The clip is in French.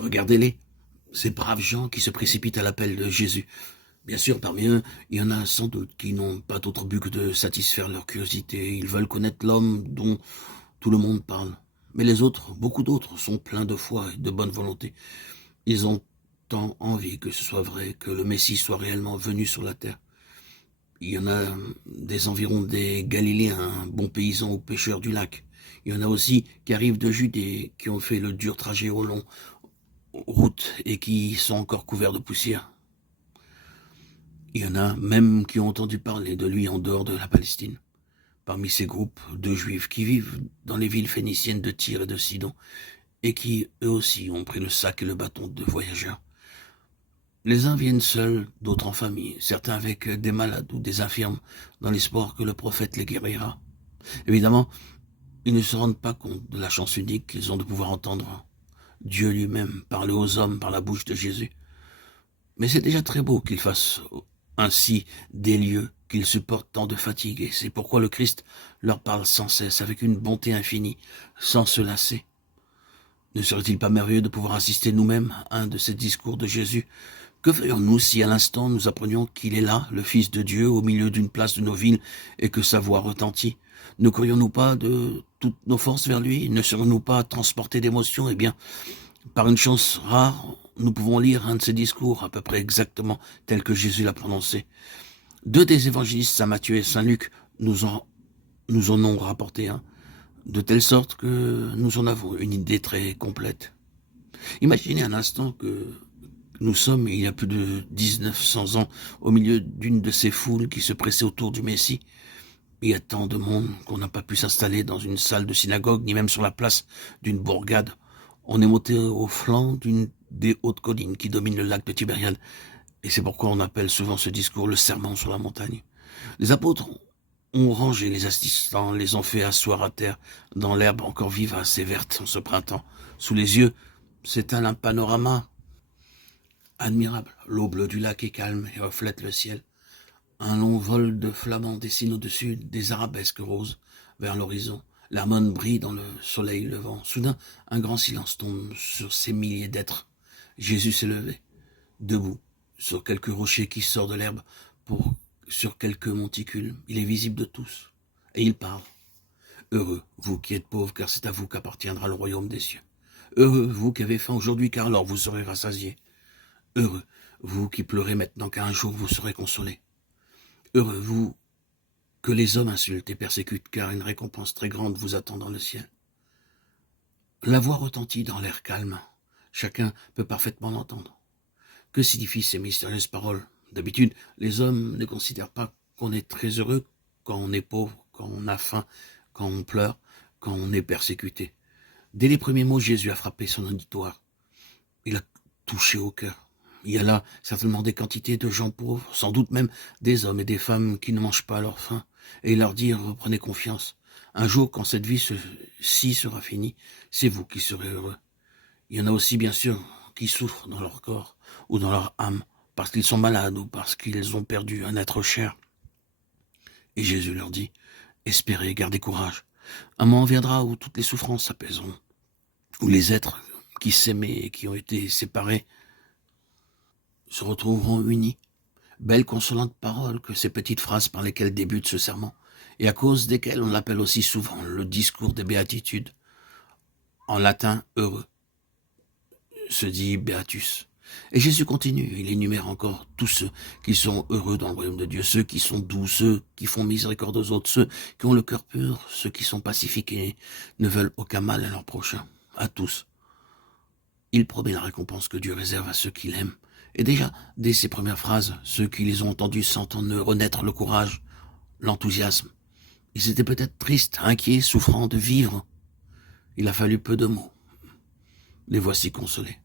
Regardez-les, ces braves gens qui se précipitent à l'appel de Jésus. Bien sûr, parmi eux, il y en a sans doute qui n'ont pas d'autre but que de satisfaire leur curiosité. Ils veulent connaître l'homme dont tout le monde parle. Mais les autres, beaucoup d'autres, sont pleins de foi et de bonne volonté. Ils ont tant envie que ce soit vrai, que le Messie soit réellement venu sur la terre. Il y en a des environs des Galiléens, bons paysans ou pêcheurs du lac. Il y en a aussi qui arrivent de Judée, qui ont fait le dur trajet au long route et qui sont encore couverts de poussière. Il y en a même qui ont entendu parler de lui en dehors de la Palestine. Parmi ces groupes de Juifs qui vivent dans les villes phéniciennes de Tyr et de Sidon, et qui, eux aussi, ont pris le sac et le bâton de voyageurs. Les uns viennent seuls, d'autres en famille, certains avec des malades ou des infirmes, dans l'espoir que le prophète les guérira. Évidemment, ils ne se rendent pas compte de la chance unique qu'ils ont de pouvoir entendre Dieu lui-même parler aux hommes par la bouche de Jésus. Mais c'est déjà très beau qu'ils fassent ainsi des lieux, qu'ils supportent tant de fatigue, et c'est pourquoi le Christ leur parle sans cesse, avec une bonté infinie, sans se lasser. Ne serait-il pas merveilleux de pouvoir assister nous-mêmes à un de ces discours de Jésus? Que ferions-nous si à l'instant nous apprenions qu'il est là, le Fils de Dieu, au milieu d'une place de nos villes, et que sa voix retentit? Ne courions-nous pas de toutes nos forces vers lui? Ne serions-nous pas transportés d'émotion? Eh bien, par une chance rare, nous pouvons lire un de ces discours, à peu près exactement tel que Jésus l'a prononcé. Deux des évangélistes, Saint Matthieu et Saint Luc, nous en ont rapporté un, de telle sorte que nous en avons une idée très complète. Imaginez un instant que nous sommes, il y a plus de 1900 ans, au milieu d'une de ces foules qui se pressaient autour du Messie. Il y a tant de monde qu'on n'a pas pu s'installer dans une salle de synagogue, ni même sur la place d'une bourgade. On est monté au flanc d'une des hautes collines qui dominent le lac de Tibériade. Et c'est pourquoi on appelle souvent ce discours le sermon sur la montagne. Les apôtres ont rangé les assistants, les ont fait asseoir à terre, dans l'herbe encore vivace et verte en ce printemps. Sous les yeux, c'est un panorama admirable. L'eau bleue du lac est calme et reflète le ciel. Un long vol de flamants dessine au-dessus des arabesques roses vers l'horizon. L'harmonie brille dans le soleil levant. Soudain, un grand silence tombe sur ces milliers d'êtres. Jésus s'est levé, debout, sur quelques rochers qui sortent de l'herbe, sur quelques monticules. Il est visible de tous. Et il parle. Heureux, vous qui êtes pauvres, car c'est à vous qu'appartiendra le royaume des cieux. Heureux, vous qui avez faim aujourd'hui, car alors vous serez rassasiés. Heureux, vous qui pleurez maintenant, car un jour vous serez consolés. Heureux, vous que les hommes insultent et persécutent, car une récompense très grande vous attend dans le ciel. La voix retentit dans l'air calme. Chacun peut parfaitement l'entendre. Que signifient ces mystérieuses paroles? D'habitude, les hommes ne considèrent pas qu'on est très heureux quand on est pauvre, quand on a faim, quand on pleure, quand on est persécuté. Dès les premiers mots, Jésus a frappé son auditoire. Il a touché au cœur. Il y a là certainement des quantités de gens pauvres, sans doute même des hommes et des femmes qui ne mangent pas à leur faim. Et il leur dit, reprenez confiance. Un jour, quand cette vie-ci sera finie, c'est vous qui serez heureux. Il y en a aussi, bien sûr, qui souffrent dans leur corps ou dans leur âme, parce qu'ils sont malades ou parce qu'ils ont perdu un être cher. Et Jésus leur dit, espérez, gardez courage. Un moment viendra où toutes les souffrances s'apaiseront, où les êtres qui s'aimaient et qui ont été séparés se retrouveront unis. Belles consolantes paroles que ces petites phrases par lesquelles débute ce sermon, et à cause desquelles on l'appelle aussi souvent le discours des béatitudes. En latin, heureux se dit Beatus. Et Jésus continue, il énumère encore tous ceux qui sont heureux dans le royaume de Dieu, ceux qui sont doux, ceux qui font miséricorde aux autres, ceux qui ont le cœur pur, ceux qui sont pacifiques et ne veulent aucun mal à leur prochain, à tous. Il promet la récompense que Dieu réserve à ceux qui l'aiment. Et déjà, dès ces premières phrases, ceux qui les ont entendues sentent en eux renaître le courage, l'enthousiasme. Ils étaient peut-être tristes, inquiets, souffrant de vivre. Il a fallu peu de mots. Les voici consolés.